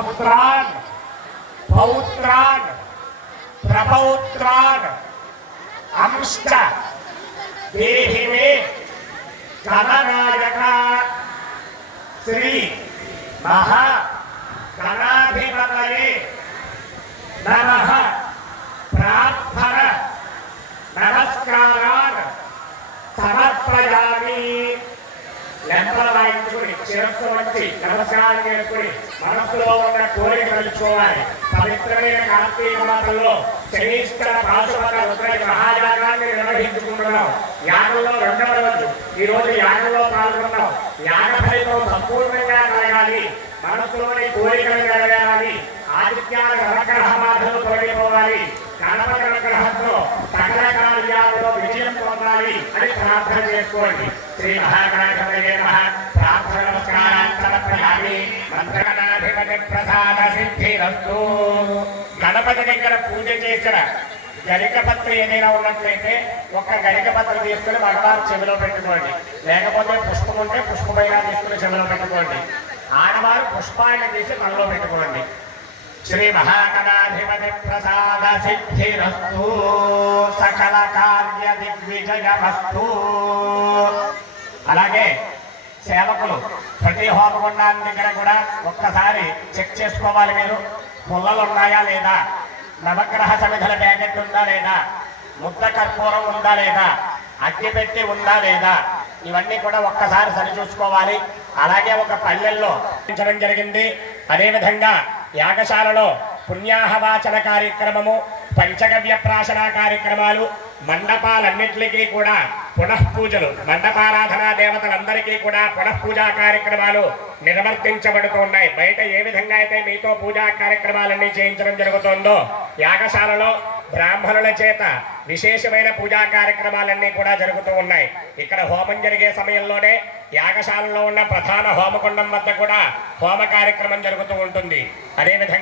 పుత్రాన్ పౌత్రాన్ ప్రపౌత్రాన్ అంశ్చ దేహి మే గణనాయక శ్రీ మహా గణాధిపతయే నమః ప్రార్థన నమస్కారాన్ సమర్పయామి. లెంపలు వాయించుకుని శిరస్సు వచ్చి నమస్కారం చేసుకుని మనస్సులో ఉన్న కోరిక తెలుసుకోవాలి. పవిత్రమైన కార్తీక మాసంలో శనీశ్వర పాశుపత రుద్రయ మహాయాగాన్ని నిర్వహించుకుంటున్నాం. యాగంలో రెండవ రోజు ఈ రోజు యాగంలో పాల్గొన్నాం. యాగ ఫలితం సంపూర్ణంగా కలగాలి, మనస్సులోని కోరికలు నెరవేరాలి, ఆదిత్యాల నవగ్రహ బాధలు తొలగిపోవాలి, గణపతి అనుగ్రహంతో సకల కార్యాలలో విజయం పొందాలి అని ప్రార్థన చేసుకోండి. శ్రీ మహాగణాధిపతయే నమః. ప్రార్థన నమస్కారాన్ని సమర్పయామి. మంత్రగణాధిపతి ప్రసాద సిద్ధిరస్తు. గణపతి దగ్గర పూజ చేసిన గరికపత్రి ఏదైనా ఉన్నట్లయితే ఒక్క గరికపత్రి తీసుకుని భగవాన్ చెవిలో పెట్టుకోండి. లేకపోతే పుష్పం ఉంటే పుష్పమైనా తీసుకుని చెవిలో పెట్టుకోండి. ఆడవారు పుష్పాన్ని తీసి మనలో పెట్టుకోండి. శ్రీ మహాగణాధిపతి ప్రసాద సిద్ధిరస్తు. సకల కార్య దిగ్విజయమస్తు. అలాగే సేవకులు ప్రతి హోమగుండాన్ని దగ్గర కూడా ఒక్కసారి చెక్ చేసుకోవాలి. మీరు పుల్లలు ఉన్నాయా లేదా, నవగ్రహ సమిధుల ప్యాకెట్ ఉందా లేదా, ముద్ద కర్పూరం ఉందా లేదా, అగ్గిపెట్టి ఉందా లేదా, ఇవన్నీ కూడా ఒక్కసారి సరి చూసుకోవాలి. అలాగే ఒక పల్లెల్లో ఉంచడం జరిగింది. అదేవిధంగా యాగశాలలో పుణ్యాహవాచన కార్యక్రమము, పంచగవ్య ప్రాశన కార్యక్రమాలు, మండపాలన్నింటికీ కూడా పునఃపూజలు, మండపారాధనా దేవతలందరికీ కూడా పునఃపూజా కార్యక్రమాలు నిర్వర్తించబడుతూ ఉన్నాయి. బయట ఏ విధంగా అయితే మీతో పూజా కార్యక్రమాలన్నీ చేయించడం జరుగుతుందో యాగశాలలో బ్రాహ్మణుల చేత విశేషమైన పూజా కార్యక్రమాలన్నీ కూడా జరుగుతూ ఉన్నాయి. ఇక్కడ హోమం జరిగే సమయంలోనే యాగశాలలో ఉన్న ప్రధాన హోమకుండం వద్ద కూడా హోమ కార్యక్రమం జరుగుతూ ఉంటుంది. అదేవిధంగా